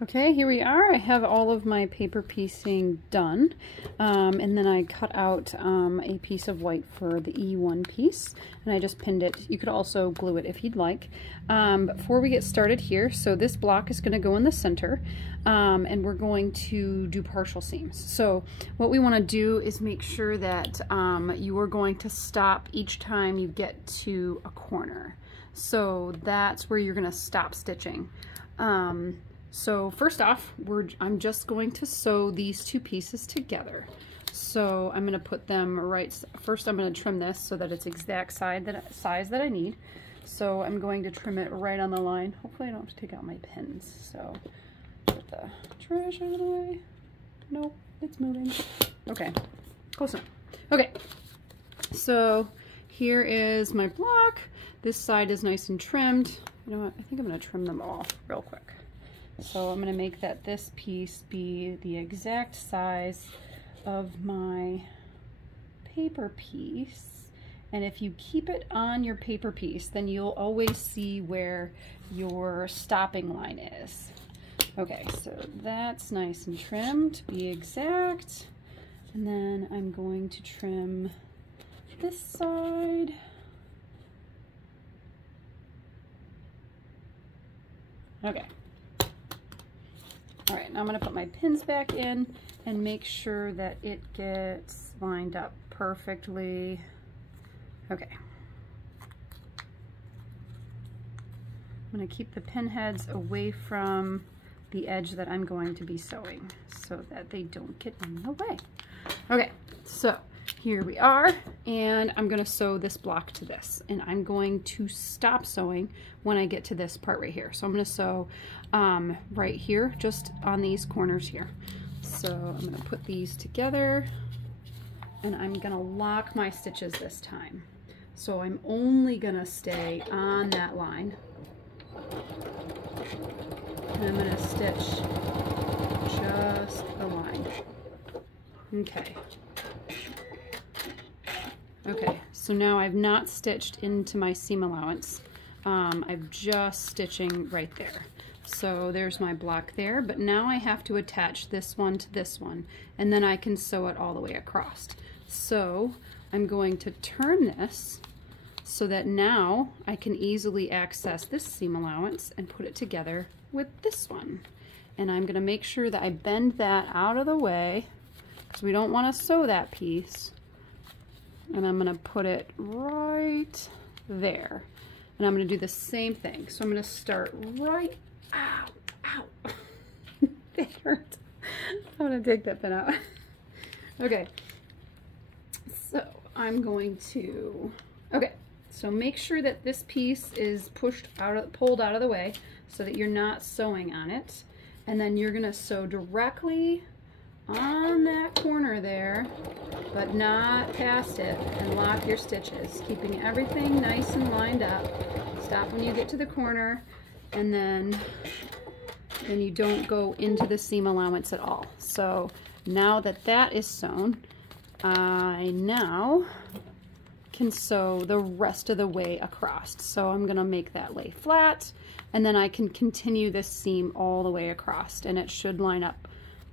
Okay, here we are. I have all of my paper piecing done, and then I cut out a piece of white for the E1 piece, and I just pinned it. You could also glue it if you'd like. Before we get started here, so this block is going to go in the center, and we're going to do partial seams. So what we want to do is make sure that you are going to stop each time you get to a corner. So that's where you're going to stop stitching. So first off, I'm just going to sew these two pieces together. So I'm going to put them first I'm going to trim this so that it's exact size that I need. So I'm going to trim it right on the line. Hopefully I don't have to take out my pins. So put the trash out of the way. Nope, it's moving. Okay, close enough. Okay, so here is my block. This side is nice and trimmed. You know what, I think I'm going to trim them all real quick. So I'm going to make that this piece be the exact size of my paper piece. And if you keep it on your paper piece, then you'll always see where your stopping line is. Okay, so that's nice and trimmed to be exact. And then I'm going to trim this side. Okay. All right, now I'm going to put my pins back in and make sure that it gets lined up perfectly. Okay. I'm going to keep the pin heads away from the edge that I'm going to be sewing so that they don't get in the way. Okay, so here we are, and I'm going to sew this block to this, and I'm going to stop sewing when I get to this part right here. So I'm going to sew right here, just on these corners here. So I'm going to put these together, and I'm going to lock my stitches this time. So I'm only going to stay on that line, and I'm going to stitch just the line. Okay. Okay, so now I've not stitched into my seam allowance. I'm just stitching right there. So there's my block there, but now I have to attach this one to this one, and then I can sew it all the way across. So I'm going to turn this so that now I can easily access this seam allowance and put it together with this one. And I'm going to make sure that I bend that out of the way because we don't want to sew that piece. And I'm going to put it right there. And I'm going to do the same thing. So I'm going to start right, ow, that hurt. I'm going to take that pin out. Okay, so I'm going to, okay, so make sure that this piece is pulled out of the way so that you're not sewing on it. And then you're going to sew directly on that corner there, but not past it, and lock your stitches, keeping everything nice and lined up. Stop when you get to the corner, and then you don't go into the seam allowance at all. So now that that is sewn, I now can sew the rest of the way across. So I'm gonna make that lay flat, and then I can continue this seam all the way across, and it should line up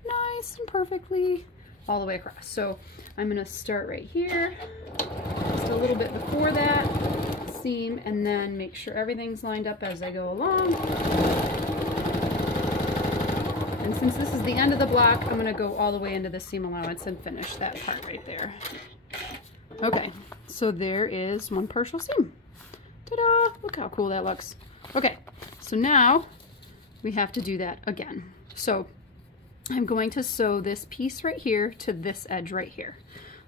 nice and perfectly all the way across. So I'm going to start right here, just a little bit before that seam, and then make sure everything's lined up as I go along. And since this is the end of the block, I'm going to go all the way into the seam allowance and finish that part right there. Okay, so there is one partial seam. Ta-da! Look how cool that looks. Okay, so now we have to do that again. So I'm going to sew this piece right here to this edge right here.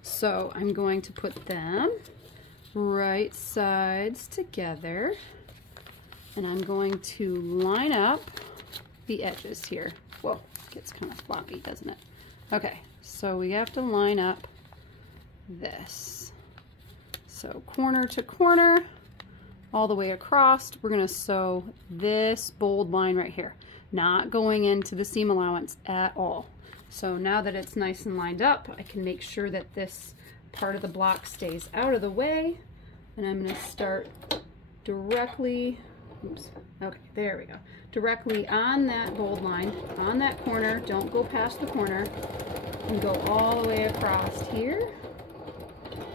So I'm going to put them right sides together, and I'm going to line up the edges here. Whoa, it gets kind of floppy, doesn't it? Okay, so we have to line up this. So corner to corner, all the way across, we're going to sew this bold line right here. Not going into the seam allowance at all. So now that it's nice and lined up, I can make sure that this part of the block stays out of the way, and I'm going to start directly, oops, okay, there we go, directly on that bold line, on that corner. Don't go past the corner, and go all the way across here.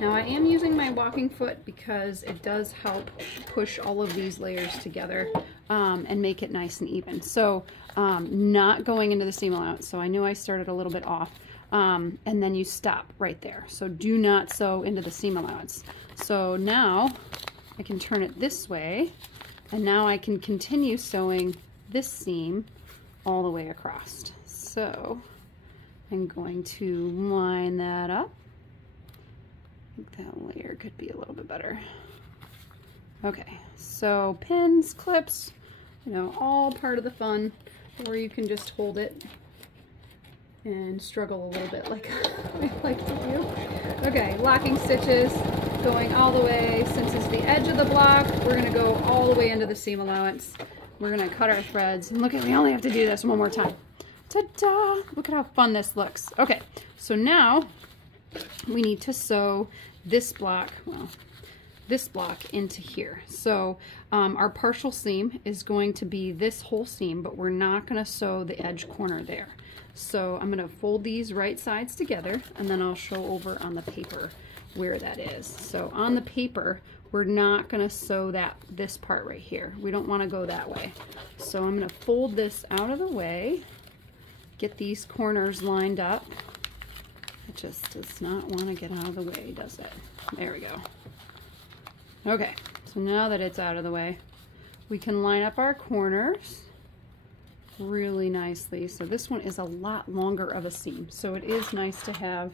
Now I am using my walking foot because it does help push all of these layers together and make it nice and even. So not going into the seam allowance. So I knew I started a little bit off. And then you stop right there. So do not sew into the seam allowance. So now I can turn it this way, and now I can continue sewing this seam all the way across. So I'm going to line that up. I think that layer could be a little bit better. Okay, so pins, clips, you know, all part of the fun, or you can just hold it and struggle a little bit like I like to do. Okay, locking stitches, going all the way. Since it's the edge of the block, we're gonna go all the way into the seam allowance. We're gonna cut our threads, and look at, we only have to do this one more time. Ta-da! Look at how fun this looks. Okay, so now we need to sew this block, well, this block into here. So our partial seam is going to be this whole seam, but we're not gonna sew the edge corner there. So I'm gonna fold these right sides together, and then I'll show over on the paper where that is. So on the paper, we're not gonna sew this part right here. We don't wanna go that way. So I'm gonna fold this out of the way, get these corners lined up. It just does not wanna get out of the way, does it? There we go. Okay, so now that it's out of the way, we can line up our corners really nicely. So this one is a lot longer of a seam, so it is nice to have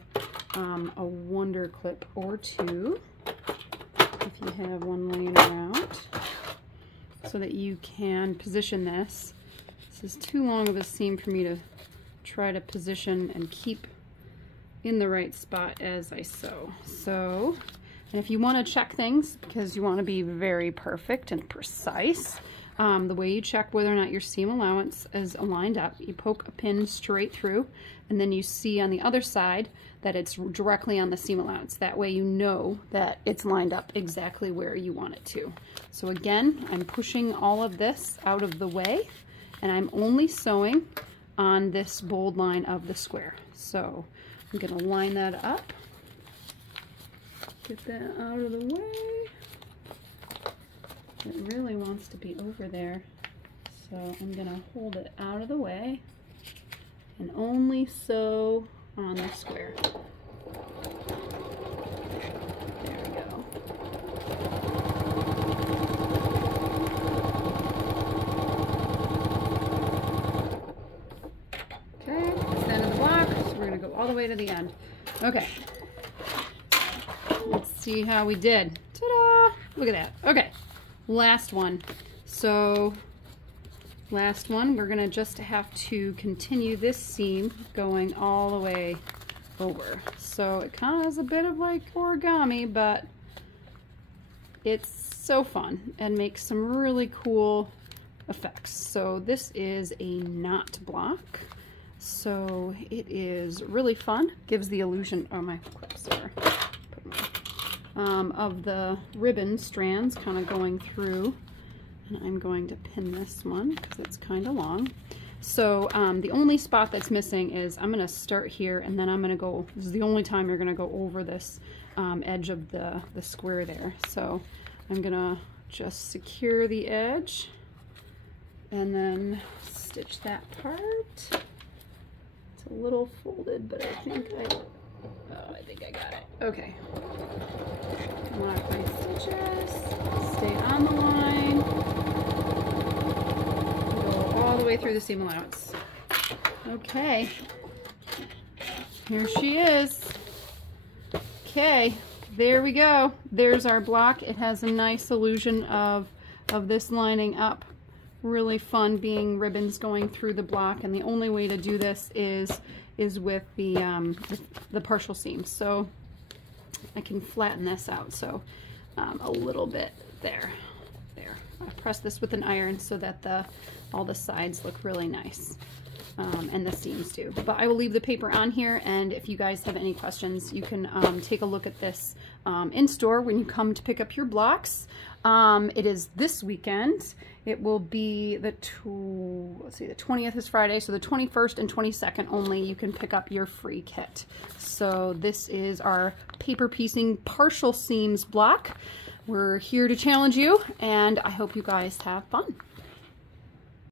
a wonder clip or two if you have one laying around, so that you can position this. This is too long of a seam for me to try to position and keep in the right spot as I sew. So, and if you want to check things, because you want to be very perfect and precise, the way you check whether or not your seam allowance is lined up, you poke a pin straight through, and then you see on the other side that it's directly on the seam allowance. That way you know that it's lined up exactly where you want it to. So again, I'm pushing all of this out of the way, and I'm only sewing on this bold line of the square. So I'm going to line that up, get that out of the way. It really wants to be over there, so I'm going to hold it out of the way and only sew on the square. There we go. Okay, that's the end of the block, so we're going to go all the way to the end. Okay, let's see how we did. Ta-da! Look at that. Okay. Last one. So last one, we're gonna just have to continue this seam going all the way over. So it kind of is a bit of like origami, but it's so fun and makes some really cool effects. So this is a knot block. So it is really fun. Gives the illusion, oh my clips are of the ribbon strands kind of going through, and I'm going to pin this one because it's kind of long. So the only spot that's missing is I'm going to start here, and then I'm going to go, this is the only time you're going to go over this edge of the square there. So I'm going to just secure the edge and then stitch that part. It's a little folded, but I think I got it. Okay. Lock my stitches, stay on the line, go all the way through the seam allowance. Okay, here she is. Okay, there we go. There's our block. It has a nice illusion of this lining up. Really fun being ribbons going through the block, and the only way to do this is with the partial seam. So I can flatten this out, so a little bit there. I press this with an iron so that all the sides look really nice, and the seams too. But I will leave the paper on here, and if you guys have any questions, you can take a look at this in store when you come to pick up your blocks. It is this weekend. It will be the 20th is Friday, so the 21st and 22nd only you can pick up your free kit. So this is our paper piecing partial seams block. We're here to challenge you, and I hope you guys have fun.